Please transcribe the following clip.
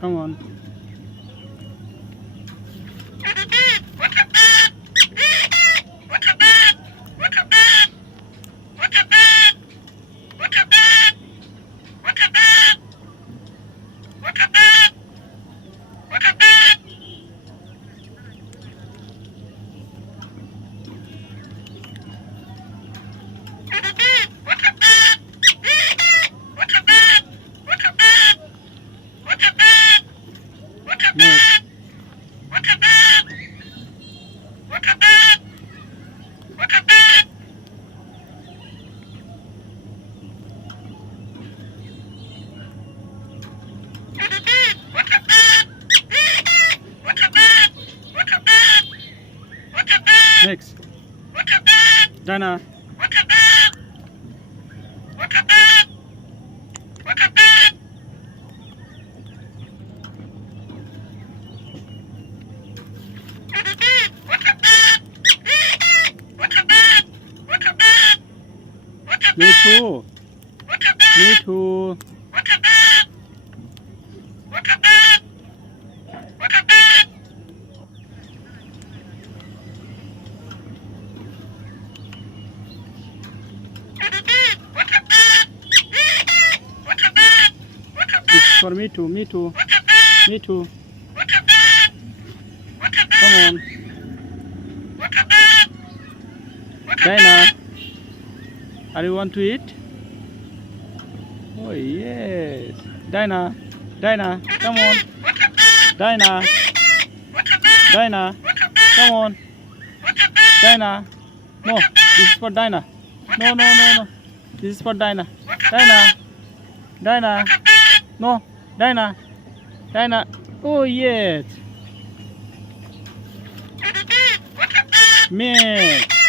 Come on. Next. Next. Dana. Me too. Me too. This is for me too. Me too. Me too. Come on. Dana, are you want to eat? Oh yes. Dana, Dana, come on. Dana, Dana, come on. Dana, no, this is for Dana. No, no, no, no. This is for Dana. Dana, Dana, no, Dana, Dana. Oh yes. Milk.